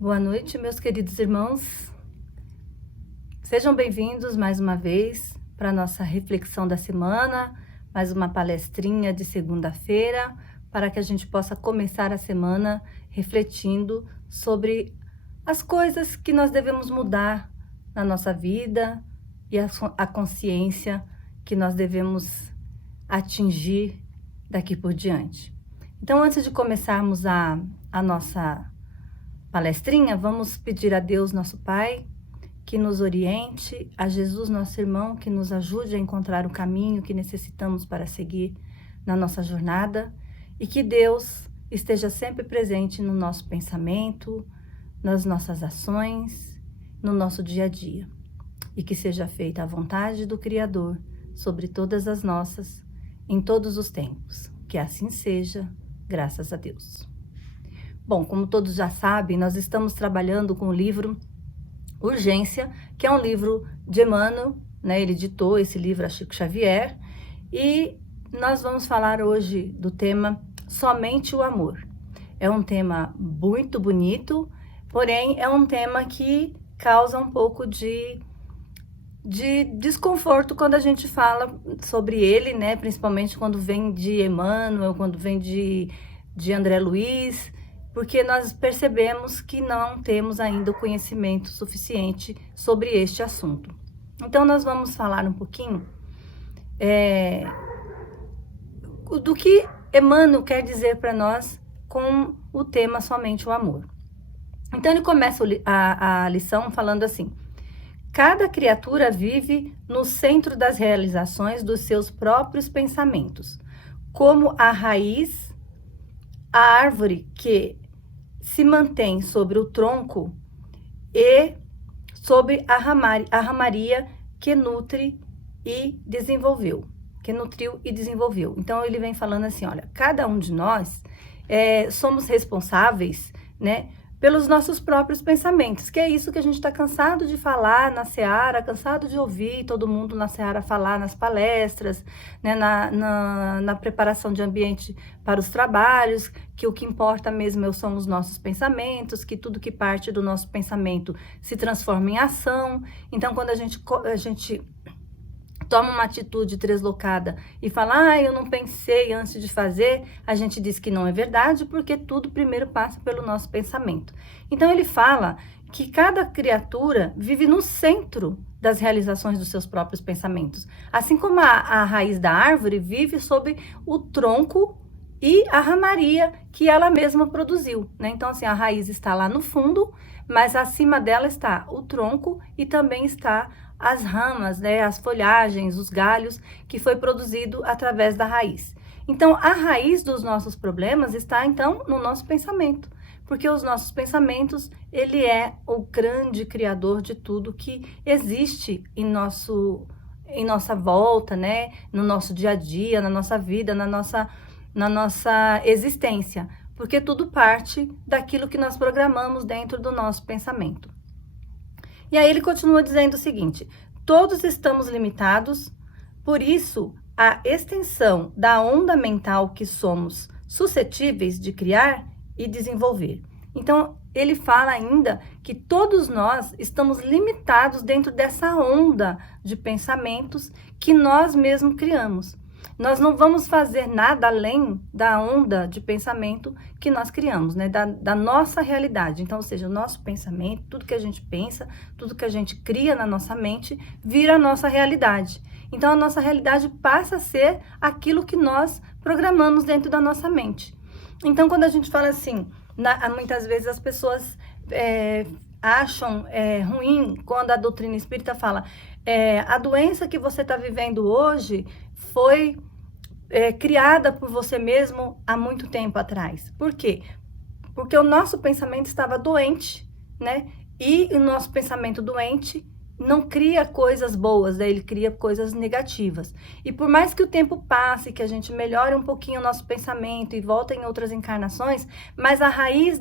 Boa noite, meus queridos irmãos. Sejam bem-vindos mais uma vez para a nossa reflexão da semana, mais uma palestrinha de segunda-feira, para que a gente possa começar a semana refletindo sobre as coisas que nós devemos mudar na nossa vida e a consciência que nós devemos atingir daqui por diante. Então, antes de começarmos a nossa palestrinha, vamos pedir a Deus, nosso Pai, que nos oriente, a Jesus, nosso irmão, que nos ajude a encontrar o caminho que necessitamos para seguir na nossa jornada, e que Deus esteja sempre presente no nosso pensamento, nas nossas ações, no nosso dia a dia, e que seja feita a vontade do Criador sobre todas as nossas, em todos os tempos. Que assim seja, graças a Deus. Bom, como todos já sabem, nós estamos trabalhando com o livro Urgência, que é um livro de Emmanuel, né? Ele ditou esse livro a Chico Xavier, e nós vamos falar hoje do tema Somente o Amor. É um tema muito bonito, porém é um tema que causa um pouco de desconforto quando a gente fala sobre ele, né? Principalmente quando vem de Emmanuel, quando vem de André Luiz, porque nós percebemos que não temos ainda o conhecimento suficiente sobre este assunto. Então, nós vamos falar um pouquinho do que Emmanuel quer dizer para nós com o tema Somente o Amor. Então, ele começa a lição falando assim: cada criatura vive no centro das realizações dos seus próprios pensamentos, como a raiz, a árvore que se mantém sobre o tronco e sobre a ramaria que nutriu e desenvolveu. Então, ele vem falando assim, olha, cada um de nós somos responsáveis, né, pelos nossos próprios pensamentos, que é isso que a gente está cansado de falar na Seara, cansado de ouvir todo mundo na Seara falar nas palestras, né, na preparação de ambiente para os trabalhos, que o que importa mesmo são os nossos pensamentos, que tudo que parte do nosso pensamento se transforma em ação. Então, quando a gente toma uma atitude deslocada e fala, eu não pensei antes de fazer, a gente diz que não é verdade, porque tudo primeiro passa pelo nosso pensamento. Então, ele fala que cada criatura vive no centro das realizações dos seus próprios pensamentos. Assim como a raiz da árvore vive sob o tronco e a ramaria que ela mesma produziu, né? Então, assim, a raiz está lá no fundo, mas acima dela está o tronco e também está as ramas, né, as folhagens, os galhos, que foi produzido através da raiz. Então, a raiz dos nossos problemas está, então, no nosso pensamento, porque os nossos pensamentos, ele é o grande criador de tudo que existe em nossa volta, né, no nosso dia a dia, na nossa vida, na nossa existência, porque tudo parte daquilo que nós programamos dentro do nosso pensamento. E aí ele continua dizendo o seguinte: todos estamos limitados, por isso a extensão da onda mental que somos suscetíveis de criar e desenvolver. Então, ele fala ainda que todos nós estamos limitados dentro dessa onda de pensamentos que nós mesmos criamos. Nós não vamos fazer nada além da onda de pensamento que nós criamos, né? Da nossa realidade. Então, ou seja, o nosso pensamento, tudo que a gente pensa, tudo que a gente cria na nossa mente, vira a nossa realidade. Então, a nossa realidade passa a ser aquilo que nós programamos dentro da nossa mente. Então, quando a gente fala assim, muitas vezes as pessoas acham ruim quando a doutrina espírita fala a doença que você está vivendo hoje foi criada por você mesmo há muito tempo atrás. Por quê? Porque o nosso pensamento estava doente, né? E o nosso pensamento doente não cria coisas boas, né? Ele cria coisas negativas. E por mais que o tempo passe, que a gente melhore um pouquinho o nosso pensamento e volte em outras encarnações, mas a raiz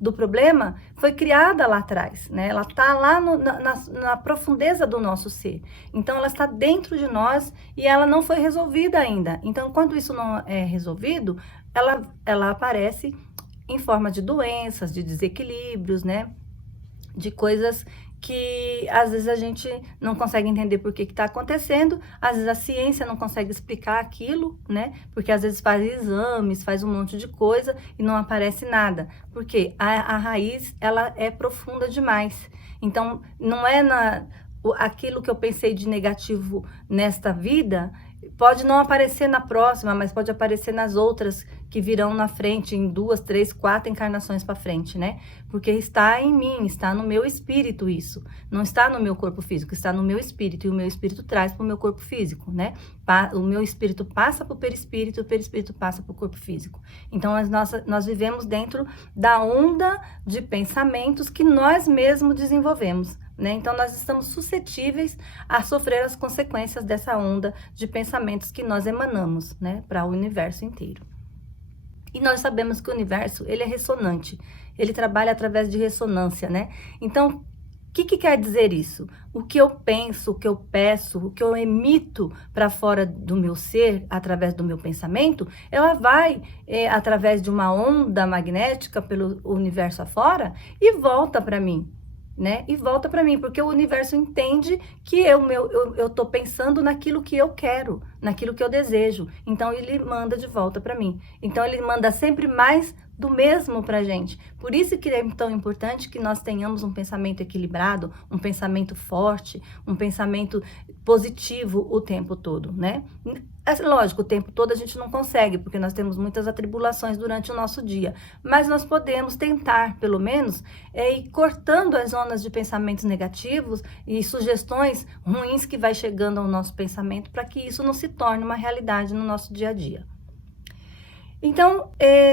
do problema foi criada lá atrás, né? Ela está lá na profundeza do nosso ser. Então, ela está dentro de nós e ela não foi resolvida ainda. Então, enquanto isso não é resolvido, ela aparece em forma de doenças, de desequilíbrios, né? De coisas que às vezes a gente não consegue entender por que está acontecendo, às vezes a ciência não consegue explicar aquilo, né? Porque às vezes faz exames, faz um monte de coisa e não aparece nada, porque a raiz, ela é profunda demais. Então, não é aquilo que eu pensei de negativo nesta vida, pode não aparecer na próxima, mas pode aparecer nas outras que virão na frente, em 2, 3, 4 encarnações para frente, né? Porque está em mim, está no meu espírito isso. Não está no meu corpo físico, está no meu espírito. E o meu espírito traz para o meu corpo físico, né? O meu espírito passa para o perispírito, e o perispírito passa para o corpo físico. Então, nós vivemos dentro da onda de pensamentos que nós mesmos desenvolvemos, né? Então, nós estamos suscetíveis a sofrer as consequências dessa onda de pensamentos que nós emanamos, né? Para o universo inteiro. E nós sabemos que o universo, ele é ressonante, ele trabalha através de ressonância, né? Então, o que quer dizer isso? O que eu penso, o que eu peço, o que eu emito para fora do meu ser, através do meu pensamento, ela vai, através de uma onda magnética pelo universo afora e volta para mim. Né? E volta para mim, porque o universo entende que eu tô pensando naquilo que eu quero, naquilo que eu desejo. Então ele manda de volta para mim. Então ele manda sempre mais do mesmo para a gente. Por isso que é tão importante que nós tenhamos um pensamento equilibrado, um pensamento forte, um pensamento positivo o tempo todo, né? É lógico, o tempo todo a gente não consegue, porque nós temos muitas atribulações durante o nosso dia, mas nós podemos tentar, pelo menos, ir cortando as zonas de pensamentos negativos e sugestões ruins que vai chegando ao nosso pensamento para que isso não se torne uma realidade no nosso dia a dia. Então,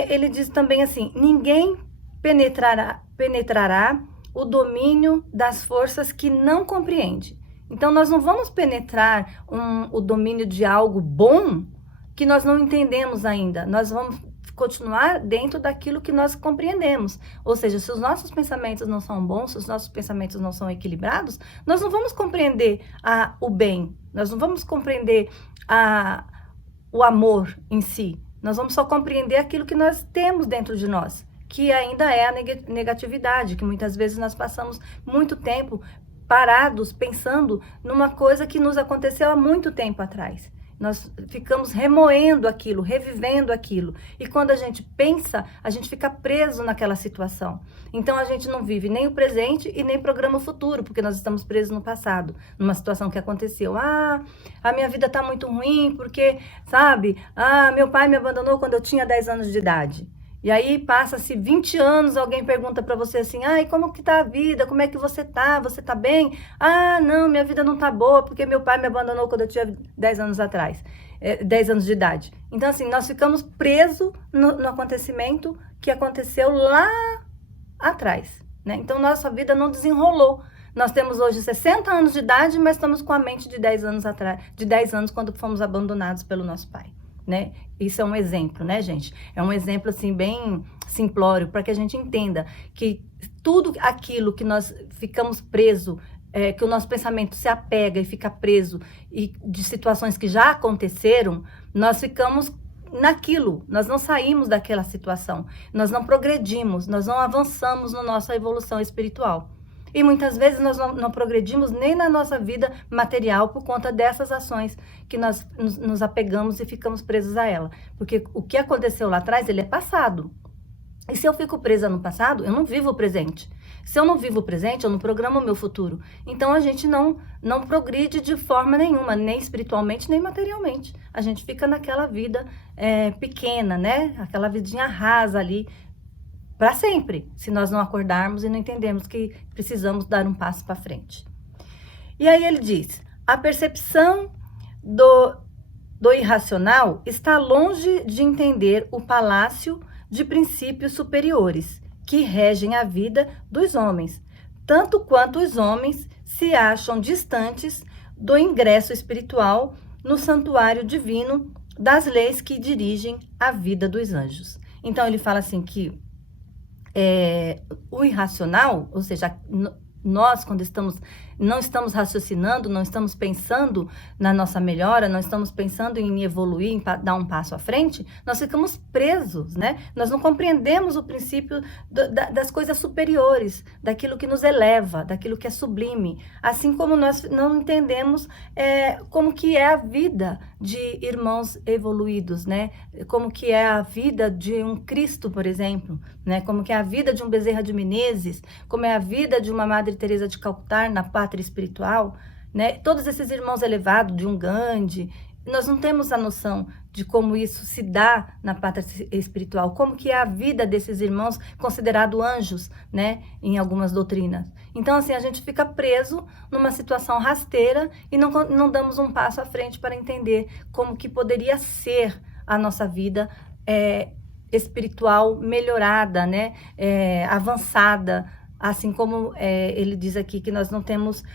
ele diz também assim, ninguém penetrará o domínio das forças que não compreende. Então, nós não vamos penetrar o domínio de algo bom que nós não entendemos ainda. Nós vamos continuar dentro daquilo que nós compreendemos. Ou seja, se os nossos pensamentos não são bons, se os nossos pensamentos não são equilibrados, nós não vamos compreender o bem, nós não vamos compreender o amor em si. Nós vamos só compreender aquilo que nós temos dentro de nós, que ainda é a negatividade, que muitas vezes nós passamos muito tempo parados pensando numa coisa que nos aconteceu há muito tempo atrás. Nós ficamos remoendo aquilo, revivendo aquilo. E quando a gente pensa, a gente fica preso naquela situação. Então a gente não vive nem o presente e nem programa o futuro, porque nós estamos presos no passado, numa situação que aconteceu. A minha vida tá muito ruim porque, sabe, meu pai me abandonou quando eu tinha 10 anos de idade. E aí passa-se 20 anos, alguém pergunta para você assim, e como que tá a vida? Como é que você tá? Você tá bem? Não, minha vida não tá boa, porque meu pai me abandonou quando eu tinha 10 anos atrás, 10 anos de idade. Então, assim, nós ficamos presos no acontecimento que aconteceu lá atrás, né? Então, nossa vida não desenrolou. Nós temos hoje 60 anos de idade, mas estamos com a mente de 10 anos atrás, de 10 anos quando fomos abandonados pelo nosso pai. Né? Isso é um exemplo, né, gente? É um exemplo, assim, bem simplório, para que a gente entenda que tudo aquilo que nós ficamos presos, que o nosso pensamento se apega e fica preso, e de situações que já aconteceram, nós ficamos naquilo, nós não saímos daquela situação, nós não progredimos, nós não avançamos na nossa evolução espiritual. E muitas vezes nós não progredimos nem na nossa vida material por conta dessas ações que nós nos apegamos e ficamos presos a ela. Porque o que aconteceu lá atrás, ele é passado. E se eu fico presa no passado, eu não vivo o presente. Se eu não vivo o presente, eu não programo o meu futuro. Então a gente não progride de forma nenhuma, nem espiritualmente, nem materialmente. A gente fica naquela vida pequena, né? Aquela vidinha rasa ali, para sempre, se nós não acordarmos e não entendermos que precisamos dar um passo para frente. E aí ele diz, a percepção do irracional está longe de entender o palácio de princípios superiores que regem a vida dos homens, tanto quanto os homens se acham distantes do ingresso espiritual no santuário divino das leis que dirigem a vida dos anjos. Então ele fala assim que o irracional, ou seja, nós quando estamos não estamos raciocinando, não estamos pensando na nossa melhora, não estamos pensando em evoluir, em dar um passo à frente, nós ficamos presos, né? Nós não compreendemos o princípio das coisas superiores, daquilo que nos eleva, daquilo que é sublime, assim como nós não entendemos como que é a vida de irmãos evoluídos, né? Como que é a vida de um Cristo, por exemplo, né? Como que é a vida de um Bezerra de Menezes, como é a vida de uma Madre Teresa de Calcutá na pátria espiritual, né? Todos esses irmãos elevados, de um Gandhi, nós não temos a noção de como isso se dá na pátria espiritual, como que é a vida desses irmãos considerados anjos, né, em algumas doutrinas. Então, assim, a gente fica preso numa situação rasteira e não damos um passo à frente para entender como que poderia ser a nossa vida espiritual melhorada, né, avançada, assim como ele diz aqui que nós não temos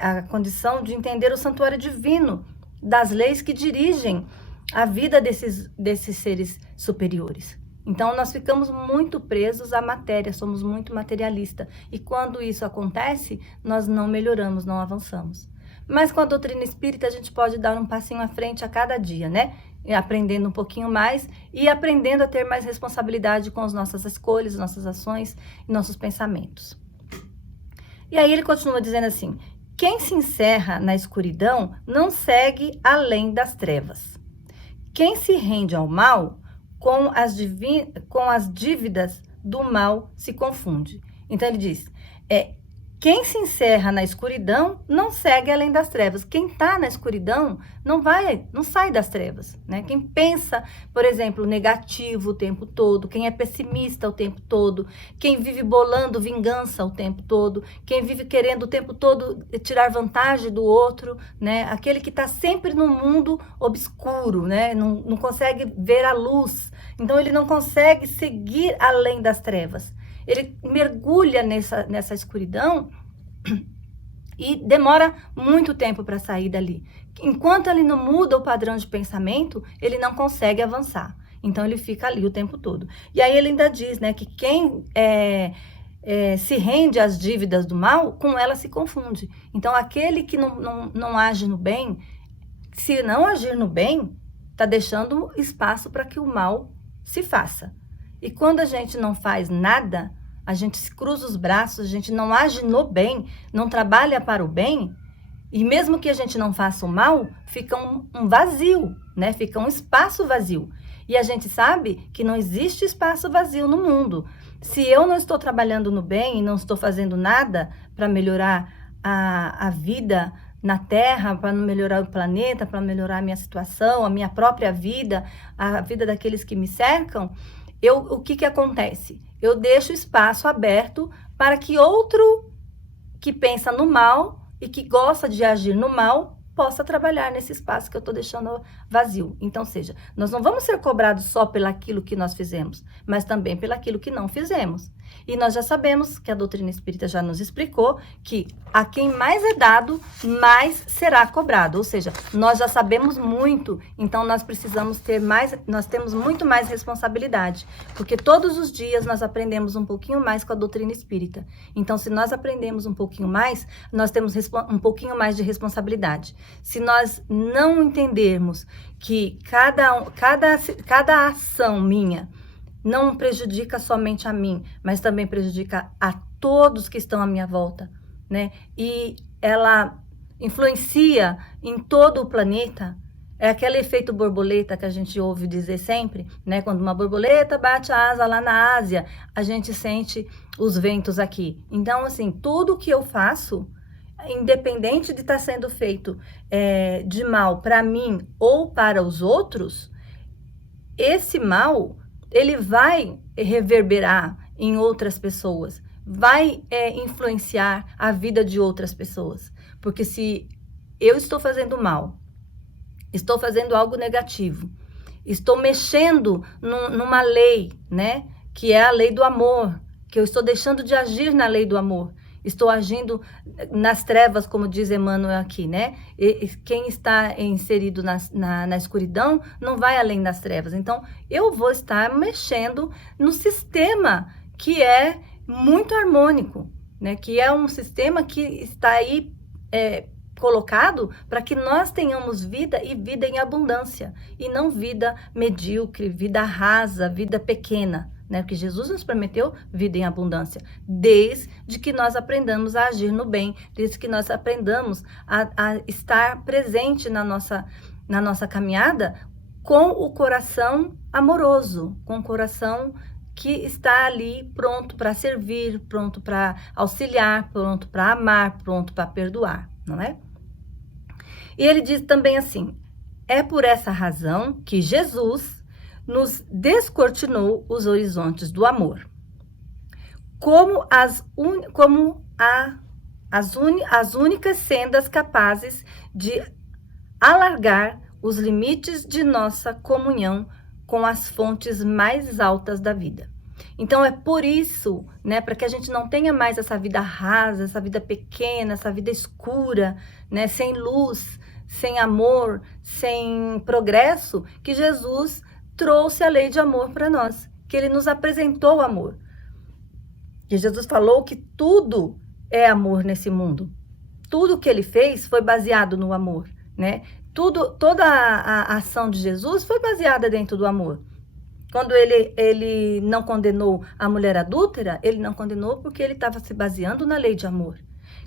a condição de entender o santuário divino, das leis que dirigem a vida desses seres superiores. Então, nós ficamos muito presos à matéria, somos muito materialistas. E quando isso acontece, nós não melhoramos, não avançamos. Mas com a doutrina espírita, a gente pode dar um passinho à frente a cada dia, né? Aprendendo um pouquinho mais e aprendendo a ter mais responsabilidade com as nossas escolhas, nossas ações e nossos pensamentos. E aí ele continua dizendo assim: quem se encerra na escuridão não segue além das trevas. Quem se rende ao mal, com as dívidas do mal se confunde. Então ele diz, quem se encerra na escuridão não segue além das trevas. Quem está na escuridão não sai das trevas, né? Quem pensa, por exemplo, negativo o tempo todo, quem é pessimista o tempo todo, quem vive bolando vingança o tempo todo, quem vive querendo o tempo todo tirar vantagem do outro, né? Aquele que está sempre no mundo obscuro, né? Não consegue ver a luz. Então ele não consegue seguir além das trevas. Ele mergulha nessa escuridão e demora muito tempo para sair dali. Enquanto ele não muda o padrão de pensamento, ele não consegue avançar. Então, ele fica ali o tempo todo. E aí ele ainda diz, né, que quem se rende às dívidas do mal, com ela se confunde. Então, aquele que não age no bem, se não agir no bem, está deixando espaço para que o mal se faça. E quando a gente não faz nada, a gente se cruza os braços, a gente não age no bem, não trabalha para o bem, e mesmo que a gente não faça o mal, fica um vazio, né? Fica um espaço vazio. E a gente sabe que não existe espaço vazio no mundo. Se eu não estou trabalhando no bem e não estou fazendo nada para melhorar a vida na Terra, para melhorar o planeta, para melhorar a minha situação, a minha própria vida, a vida daqueles que me cercam, o que acontece? Eu deixo espaço aberto para que outro que pensa no mal e que gosta de agir no mal possa trabalhar nesse espaço que eu estou deixando vazio. Então, seja, nós não vamos ser cobrados só pelaquilo que nós fizemos, mas também pelaquilo que não fizemos. E nós já sabemos que a doutrina espírita já nos explicou que a quem mais é dado, mais será cobrado. Ou seja, nós já sabemos muito, então nós precisamos ter mais, nós temos muito mais responsabilidade, porque todos os dias nós aprendemos um pouquinho mais com a doutrina espírita. Então, se nós aprendemos um pouquinho mais, nós temos um pouquinho mais de responsabilidade. Se nós não entendermos que cada ação minha não prejudica somente a mim, mas também prejudica a todos que estão à minha volta, né? E ela influencia em todo o planeta. É aquele efeito borboleta que a gente ouve dizer sempre, né? Quando uma borboleta bate a asa lá na Ásia, a gente sente os ventos aqui. Então, assim, tudo que eu faço, independente de estar sendo feito de mal para mim ou para os outros, esse mal, ele vai reverberar em outras pessoas, vai influenciar a vida de outras pessoas. Porque se eu estou fazendo mal, estou fazendo algo negativo, estou mexendo numa lei, né? Que é a lei do amor, que eu estou deixando de agir na lei do amor. Estou agindo nas trevas, como diz Emmanuel aqui, né? E quem está inserido na escuridão não vai além das trevas. Então, eu vou estar mexendo no sistema que é muito harmônico, né? Que é um sistema que está aí colocado para que nós tenhamos vida e vida em abundância, e não vida medíocre, vida rasa, vida pequena, né? Porque Jesus nos prometeu vida em abundância, desde que nós aprendamos a agir no bem, desde que nós aprendamos a estar presente na nossa caminhada com o coração amoroso, com o coração que está ali pronto para servir, pronto para auxiliar, pronto para amar, pronto para perdoar, não é? E ele diz também assim: é por essa razão que Jesus nos descortinou os horizontes do amor, como as únicas sendas capazes de alargar os limites de nossa comunhão com as fontes mais altas da vida. Então é por isso, né, para que a gente não tenha mais essa vida rasa, essa vida pequena, essa vida escura, né, sem luz, sem amor, sem progresso, que Jesus trouxe a lei de amor para nós, que ele nos apresentou o amor. Que Jesus falou que tudo é amor nesse mundo. Tudo que ele fez foi baseado no amor, né? Toda a ação de Jesus foi baseada dentro do amor. Quando ele não condenou a mulher adúltera, ele não condenou porque ele estava se baseando na lei de amor.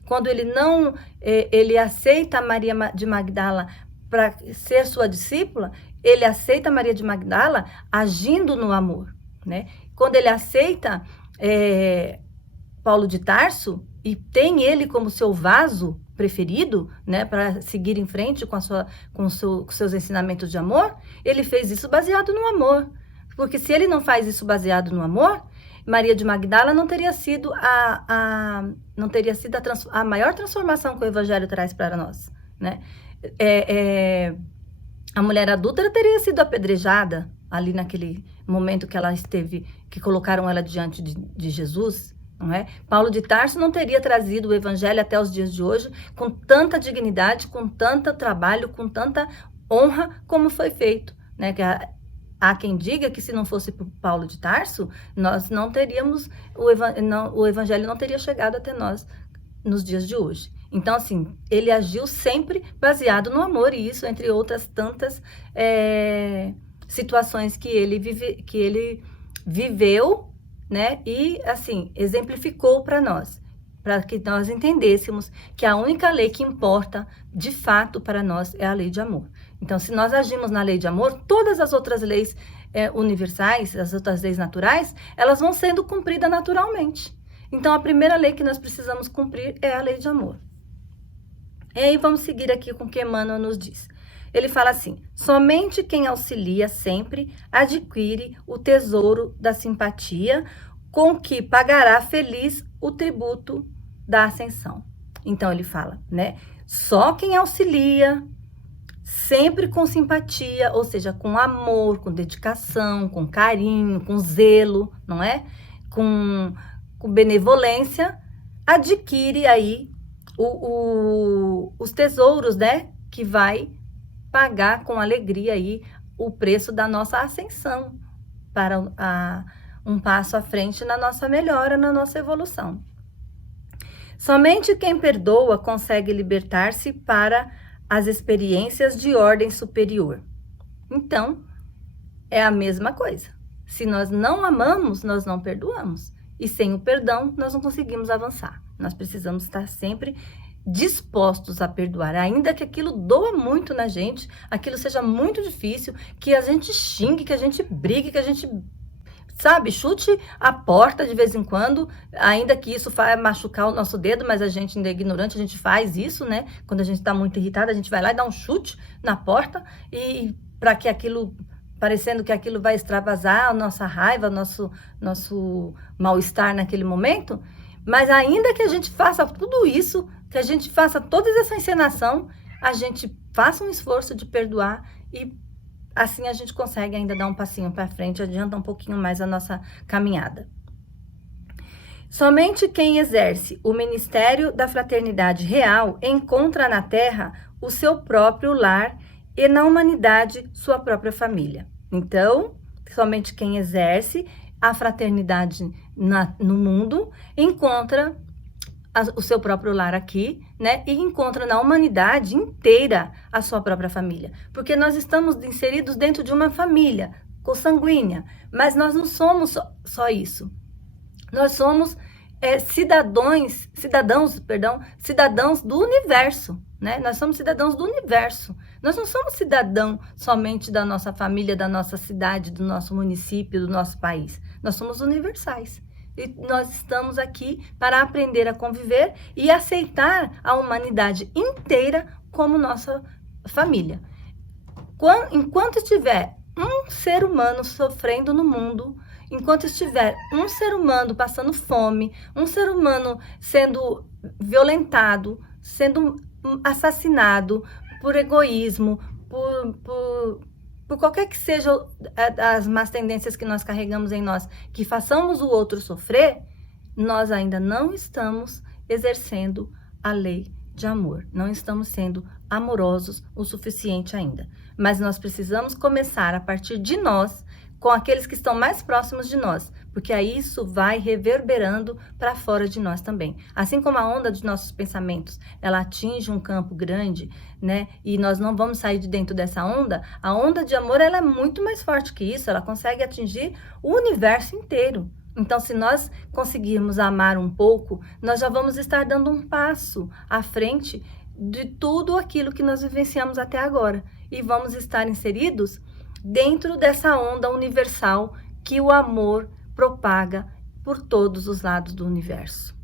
Quando ele aceita Maria de Magdala para ser sua discípula, ele aceita Maria de Magdala agindo no amor, né? Quando ele aceita Paulo de Tarso e tem ele como seu vaso preferido, né, para seguir em frente com seus ensinamentos de amor, ele fez isso baseado no amor. Porque se ele não faz isso baseado no amor, Maria de Magdala não teria sido a maior transformação que o Evangelho traz para nós, né? A mulher adúltera teria sido apedrejada ali naquele momento que ela esteve, que colocaram ela diante de Jesus, não é? Paulo de Tarso não teria trazido o Evangelho até os dias de hoje com tanta dignidade, com tanto trabalho, com tanta honra como foi feito, né? Há quem diga que se não fosse por Paulo de Tarso, nós não teríamos, o Evangelho não teria chegado até nós nos dias de hoje. Então, assim, ele agiu sempre baseado no amor, e isso entre outras tantas situações que ele viveu, né? E, assim, exemplificou para nós, para que nós entendêssemos que a única lei que importa, de fato, para nós é a lei de amor. Então, se nós agimos na lei de amor, todas as outras leis universais, as outras leis naturais, elas vão sendo cumpridas naturalmente. Então, a primeira lei que nós precisamos cumprir é a lei de amor. E aí, vamos seguir aqui com o que Emmanuel nos diz. Ele fala assim: somente quem auxilia sempre adquire o tesouro da simpatia, com que pagará feliz o tributo da ascensão. Então, ele fala, né? Só quem auxilia, sempre com simpatia, ou seja, com amor, com dedicação, com carinho, com zelo, não é? Com benevolência, adquire aí os tesouros, né? Que vai pagar com alegria aí o preço da nossa ascensão para um passo à frente na nossa melhora, na nossa evolução. Somente quem perdoa consegue libertar-se para as experiências de ordem superior. Então, é a mesma coisa. Se nós não amamos, nós não perdoamos. E sem o perdão, nós não conseguimos avançar. Nós precisamos estar sempre dispostos a perdoar, ainda que aquilo doa muito na gente, aquilo seja muito difícil, que a gente xingue, que a gente brigue, que a gente, sabe, chute a porta de vez em quando, ainda que isso vai machucar o nosso dedo, mas a gente ainda é ignorante, a gente faz isso, né? Quando a gente tá muito irritado, a gente vai lá e dá um chute na porta, e para que aquilo, parecendo que aquilo vai extravasar a nossa raiva, nosso mal-estar naquele momento. Mas ainda que a gente faça tudo isso, que a gente faça toda essa encenação, a gente faça um esforço de perdoar, e assim a gente consegue ainda dar um passinho para frente, adianta um pouquinho mais a nossa caminhada. Somente quem exerce o ministério da fraternidade real encontra na Terra o seu próprio lar e na humanidade sua própria família. Então, somente quem exerce a fraternidade no mundo encontra o seu próprio lar aqui, né? E encontra na humanidade inteira a sua própria família. Porque nós estamos inseridos dentro de uma família consanguínea, mas nós não somos só isso. Nós somos cidadãos do universo, né? Nós somos cidadãos do universo. Nós não somos cidadãos somente da nossa família, da nossa cidade, do nosso município, do nosso país. Nós somos universais. E nós estamos aqui para aprender a conviver e aceitar a humanidade inteira como nossa família. Enquanto estiver um ser humano sofrendo no mundo, enquanto estiver um ser humano passando fome, um ser humano sendo violentado, sendo assassinado por egoísmo, por qualquer que sejam as más tendências que nós carregamos em nós, que façamos o outro sofrer, nós ainda não estamos exercendo a lei de amor. Não estamos sendo amorosos o suficiente ainda. Mas nós precisamos começar a partir de nós, com aqueles que estão mais próximos de nós, porque aí isso vai reverberando para fora de nós também. Assim como a onda de nossos pensamentos, ela atinge um campo grande, né? E nós não vamos sair de dentro dessa onda. A onda de amor, ela é muito mais forte que isso, ela consegue atingir o universo inteiro. Então, se nós conseguirmos amar um pouco, nós já vamos estar dando um passo à frente de tudo aquilo que nós vivenciamos até agora. E vamos estar inseridos dentro dessa onda universal que o amor propaga por todos os lados do universo.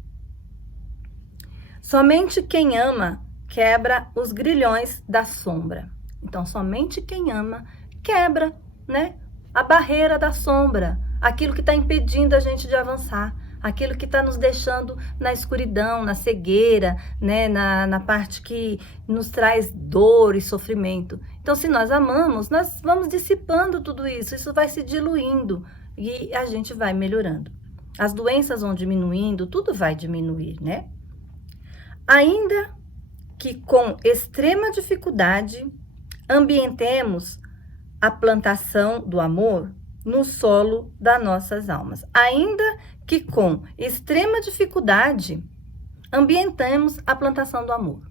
Somente quem ama quebra os grilhões da sombra. Então, somente quem ama quebra, né, a barreira da sombra, aquilo que está impedindo a gente de avançar, aquilo que está nos deixando na escuridão, na cegueira, né, na parte que nos traz dor e sofrimento. Então, se nós amamos, nós vamos dissipando tudo isso, isso vai se diluindo e a gente vai melhorando. As doenças vão diminuindo, tudo vai diminuir, né? Ainda que com extrema dificuldade, ambientemos a plantação do amor no solo das nossas almas. Ainda que com extrema dificuldade, ambientemos a plantação do amor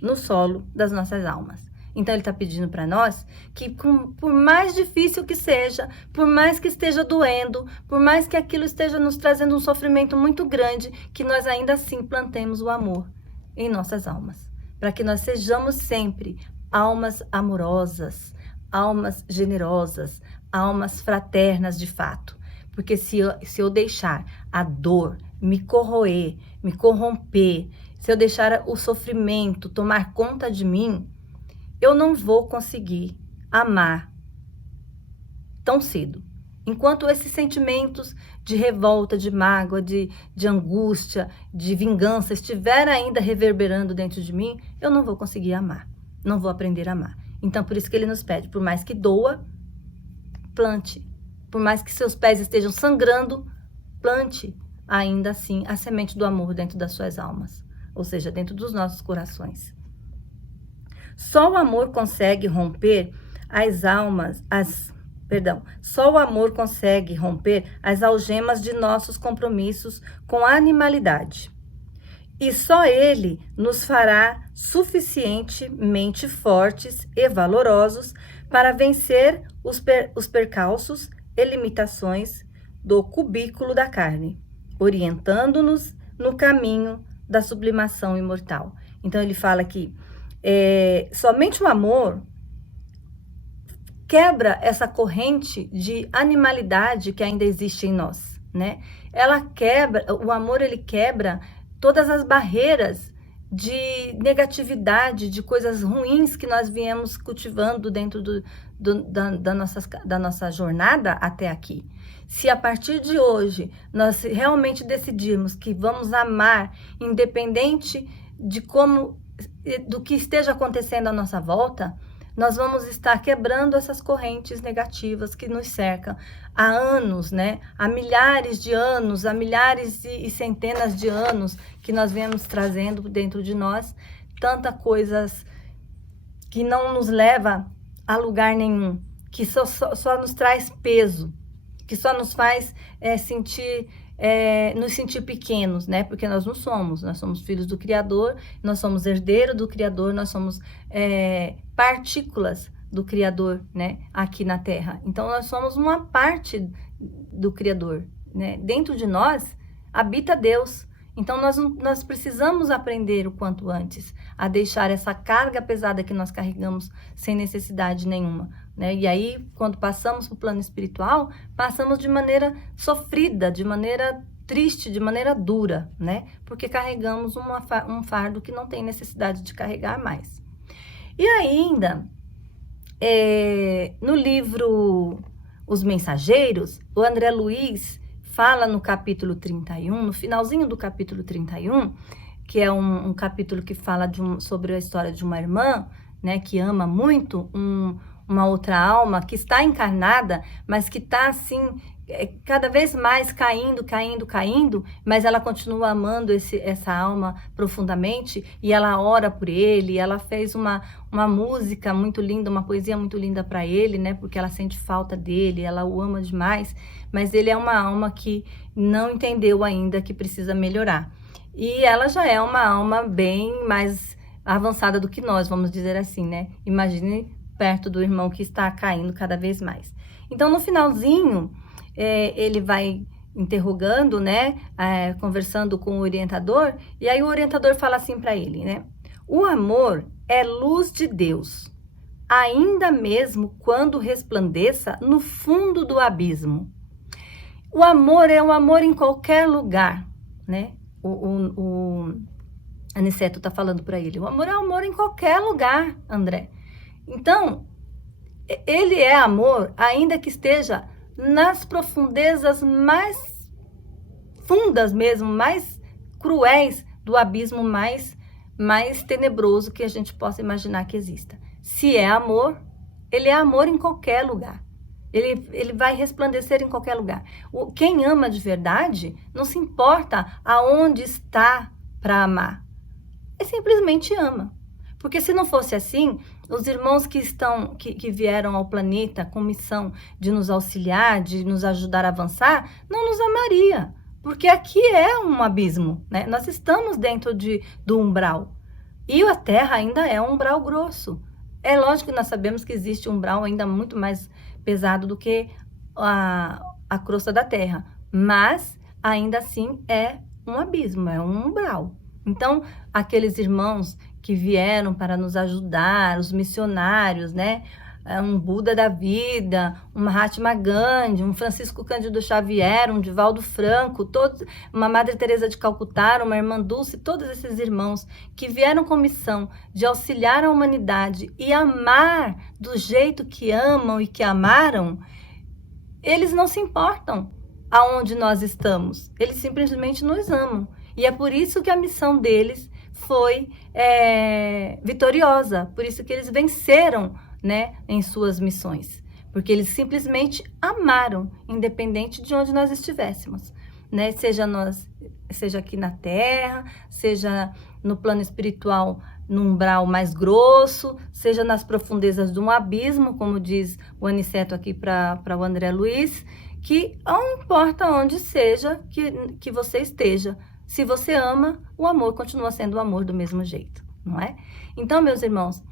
no solo das nossas almas. Então, ele está pedindo para nós que, por mais difícil que seja, por mais que esteja doendo, por mais que aquilo esteja nos trazendo um sofrimento muito grande, que nós ainda assim plantemos o amor em nossas almas. Para que nós sejamos sempre almas amorosas, almas generosas, almas fraternas de fato. Porque se eu deixar a dor me corroer, me corromper, se eu deixar o sofrimento tomar conta de mim, eu não vou conseguir amar tão cedo. Enquanto esses sentimentos de revolta, de mágoa, de angústia, de vingança estiver ainda reverberando dentro de mim, eu não vou conseguir amar, não vou aprender a amar. Então, por isso que ele nos pede, por mais que doa, plante. Por mais que seus pés estejam sangrando, plante ainda assim a semente do amor dentro das suas almas, ou seja, dentro dos nossos corações. Só o amor consegue romper só o amor consegue romper as algemas de nossos compromissos com a animalidade. E só ele nos fará suficientemente fortes e valorosos para vencer os percalços e limitações do cubículo da carne, orientando-nos no caminho da sublimação imortal. Então, ele fala que somente o amor quebra essa corrente de animalidade que ainda existe em nós, né? O amor, ele quebra todas as barreiras de negatividade, de coisas ruins que nós viemos cultivando dentro da nossa jornada até aqui. Se a partir de hoje nós realmente decidirmos que vamos amar, independente do que esteja acontecendo à nossa volta, nós vamos estar quebrando essas correntes negativas que nos cercam há anos, né? Há milhares de anos, há milhares e centenas de anos que nós viemos trazendo dentro de nós tantas coisas que não nos leva a lugar nenhum, que só nos traz peso. que só nos faz nos sentir pequenos, né? Porque nós não somos, nós somos filhos do Criador, nós somos herdeiros do Criador, nós somos partículas do Criador, né? Aqui na Terra. Então, nós somos uma parte do Criador, né? Dentro de nós habita Deus. Então, nós precisamos aprender o quanto antes a deixar essa carga pesada que nós carregamos sem necessidade nenhuma, né? E aí, quando passamos para o plano espiritual, passamos de maneira sofrida, de maneira triste, de maneira dura, né? Porque carregamos um fardo que não tem necessidade de carregar mais. E ainda, no livro Os Mensageiros, o André Luiz fala no capítulo 31, no finalzinho do capítulo 31, que é um capítulo que fala sobre a história de uma irmã, né, que ama muito uma outra alma, que está encarnada, mas que está assim, cada vez mais caindo, mas ela continua amando essa alma profundamente, e ela ora por ele, ela fez uma música muito linda, uma poesia muito linda para ele, né, porque ela sente falta dele, ela o ama demais, mas ele é uma alma que não entendeu ainda que precisa melhorar. E ela já é uma alma bem mais avançada do que nós, vamos dizer assim, né? Imagine perto do irmão que está caindo cada vez mais. Então, no finalzinho, ele vai interrogando, né? Conversando com o orientador, e aí o orientador fala assim para ele, né? O amor é luz de Deus, ainda mesmo quando resplandeça no fundo do abismo. O amor é um amor em qualquer lugar, né? O Aniceto está falando para ele. O amor é amor em qualquer lugar, André. Então, ele é amor, ainda que esteja nas profundezas mais fundas mesmo, mais cruéis do abismo mais tenebroso que a gente possa imaginar que exista. Se é amor, ele é amor em qualquer lugar. Ele vai resplandecer em qualquer lugar. Quem ama de verdade não se importa aonde está para amar. Ele simplesmente ama. Porque se não fosse assim, os irmãos que vieram ao planeta com missão de nos auxiliar, de nos ajudar a avançar, não nos amaria. Porque aqui é um abismo, né? Nós estamos dentro do umbral. E a Terra ainda é um umbral grosso. É lógico que nós sabemos que existe um umbral ainda muito mais pesado do que a crosta da Terra. Mas, ainda assim, é um abismo, é um umbral. Então, aqueles irmãos que vieram para nos ajudar, os missionários, né? Um Buda da vida, um Mahatma Gandhi, um Francisco Cândido Xavier, um Divaldo Franco, uma Madre Teresa de Calcutá, uma Irmã Dulce, todos esses irmãos que vieram com missão de auxiliar a humanidade e amar do jeito que amam e que amaram, eles não se importam aonde nós estamos, eles simplesmente nos amam. E é por isso que a missão deles foi vitoriosa, por isso que eles venceram, né, em suas missões, porque eles simplesmente amaram, independente de onde nós estivéssemos, né, seja aqui na Terra, seja no plano espiritual, num umbral mais grosso, seja nas profundezas de um abismo, como diz o Aniceto aqui para o André Luiz, que não importa onde seja que você esteja, se você ama, o amor continua sendo o amor do mesmo jeito, não é? Então, meus irmãos,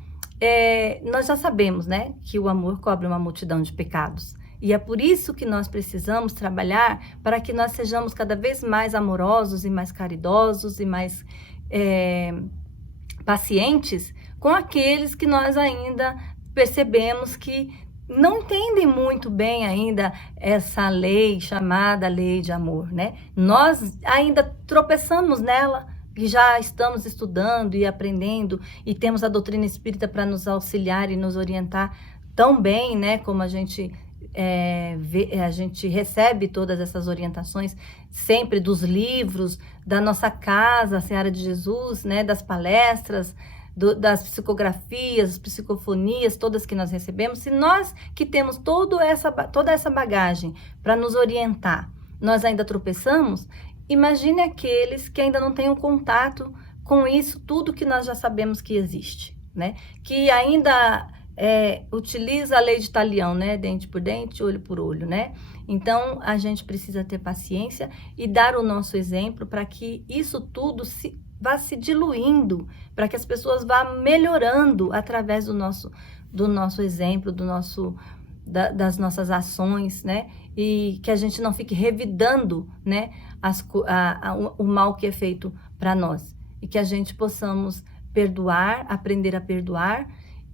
nós já sabemos, né, que o amor cobre uma multidão de pecados. E é por isso que nós precisamos trabalhar para que nós sejamos cada vez mais amorosos e mais caridosos e mais pacientes com aqueles que nós ainda percebemos que não entendem muito bem ainda essa lei chamada lei de amor, né? Nós ainda tropeçamos nela, e já estamos estudando e aprendendo, e temos a doutrina espírita para nos auxiliar e nos orientar tão bem, né? Como a gente recebe todas essas orientações sempre dos livros, da nossa casa, a Seara de Jesus, né? Das palestras, das psicografias, psicofonias, todas que nós recebemos. Se nós que temos toda essa bagagem para nos orientar, nós ainda tropeçamos, imagine aqueles que ainda não têm um contato com isso tudo que nós já sabemos que existe, né? Que ainda utiliza a lei de Talião, né? Dente por dente, olho por olho, né? Então, a gente precisa ter paciência e dar o nosso exemplo para que isso tudo vá se diluindo, para que as pessoas vá melhorando através do nosso exemplo, das nossas ações, né? E que a gente não fique revidando, né? O mal que é feito para nós. E que a gente possamos perdoar, aprender a perdoar,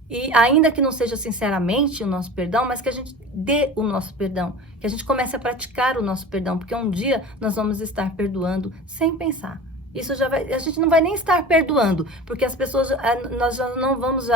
e ainda que não seja sinceramente o nosso perdão, mas que a gente dê o nosso perdão, que a gente comece a praticar o nosso perdão, porque um dia nós vamos estar perdoando sem pensar. A gente não vai nem estar perdoando, porque as pessoas, nós já não vamos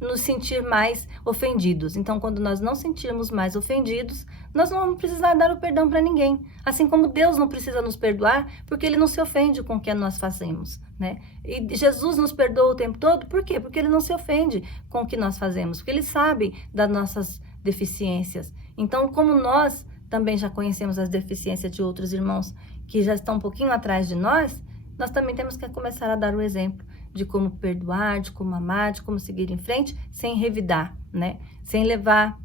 nos sentir mais ofendidos. Então, quando nós não sentirmos mais ofendidos, nós não vamos precisar dar o perdão para ninguém. Assim como Deus não precisa nos perdoar, porque Ele não se ofende com o que nós fazemos, né? E Jesus nos perdoa o tempo todo, por quê? Porque Ele não se ofende com o que nós fazemos, porque Ele sabe das nossas deficiências. Então, como nós também já conhecemos as deficiências de outros irmãos que já estão um pouquinho atrás de nós também temos que começar a dar o exemplo de como perdoar, de como amar, de como seguir em frente, sem revidar, né? Sem levar,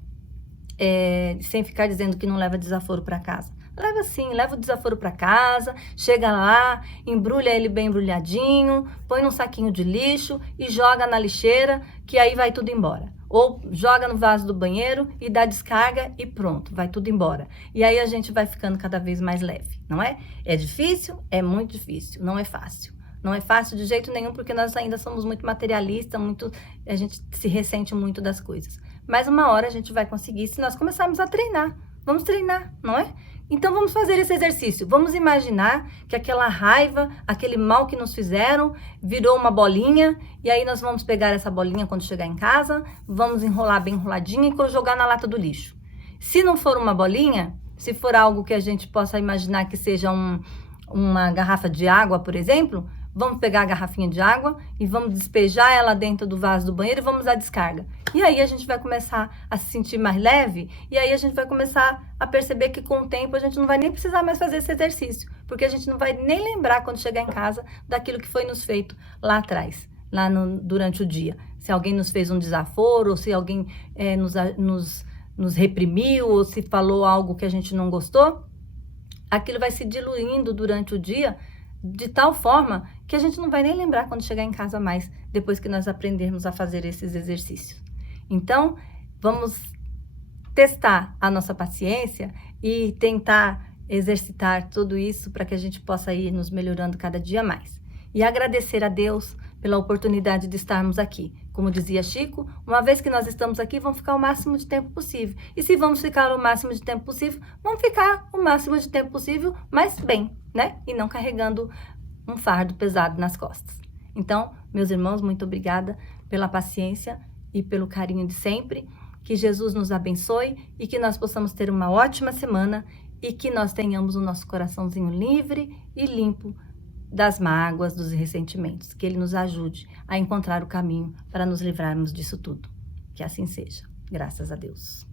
sem ficar dizendo que não leva desaforo para casa. Leva sim, leva o desaforo para casa, chega lá, embrulha ele bem embrulhadinho, põe num saquinho de lixo e joga na lixeira, que aí vai tudo embora. Ou joga no vaso do banheiro e dá descarga e pronto, vai tudo embora. E aí a gente vai ficando cada vez mais leve, não é? É difícil? É muito difícil, não é fácil. Não é fácil de jeito nenhum, porque nós ainda somos muito materialistas, a gente se ressente muito das coisas. Mas uma hora a gente vai conseguir se nós começarmos a treinar. Vamos treinar, não é? Então vamos fazer esse exercício. Vamos imaginar que aquela raiva, aquele mal que nos fizeram, virou uma bolinha, e aí nós vamos pegar essa bolinha quando chegar em casa, vamos enrolar bem enroladinha e jogar na lata do lixo. Se não for uma bolinha, se for algo que a gente possa imaginar que seja uma garrafa de água, por exemplo, vamos pegar a garrafinha de água e vamos despejar ela dentro do vaso do banheiro e vamos dar descarga. E aí a gente vai começar a se sentir mais leve, e aí a gente vai começar a perceber que com o tempo a gente não vai nem precisar mais fazer esse exercício, porque a gente não vai nem lembrar quando chegar em casa daquilo que foi nos feito lá atrás, durante o dia. Se alguém nos fez um desaforo, ou se alguém nos reprimiu, ou se falou algo que a gente não gostou, aquilo vai se diluindo durante o dia, de tal forma que a gente não vai nem lembrar quando chegar em casa mais, depois que nós aprendermos a fazer esses exercícios. Então, vamos testar a nossa paciência e tentar exercitar tudo isso para que a gente possa ir nos melhorando cada dia mais. E agradecer a Deus pela oportunidade de estarmos aqui. Como dizia Chico, uma vez que nós estamos aqui, vamos ficar o máximo de tempo possível. E se vamos ficar o máximo de tempo possível, vamos ficar o máximo de tempo possível, mas bem, né? E não carregando um fardo pesado nas costas. Então, meus irmãos, muito obrigada pela paciência e pelo carinho de sempre. Que Jesus nos abençoe e que nós possamos ter uma ótima semana e que nós tenhamos o nosso coraçãozinho livre e limpo das mágoas, dos ressentimentos. Que Ele nos ajude a encontrar o caminho para nos livrarmos disso tudo. Que assim seja. Graças a Deus.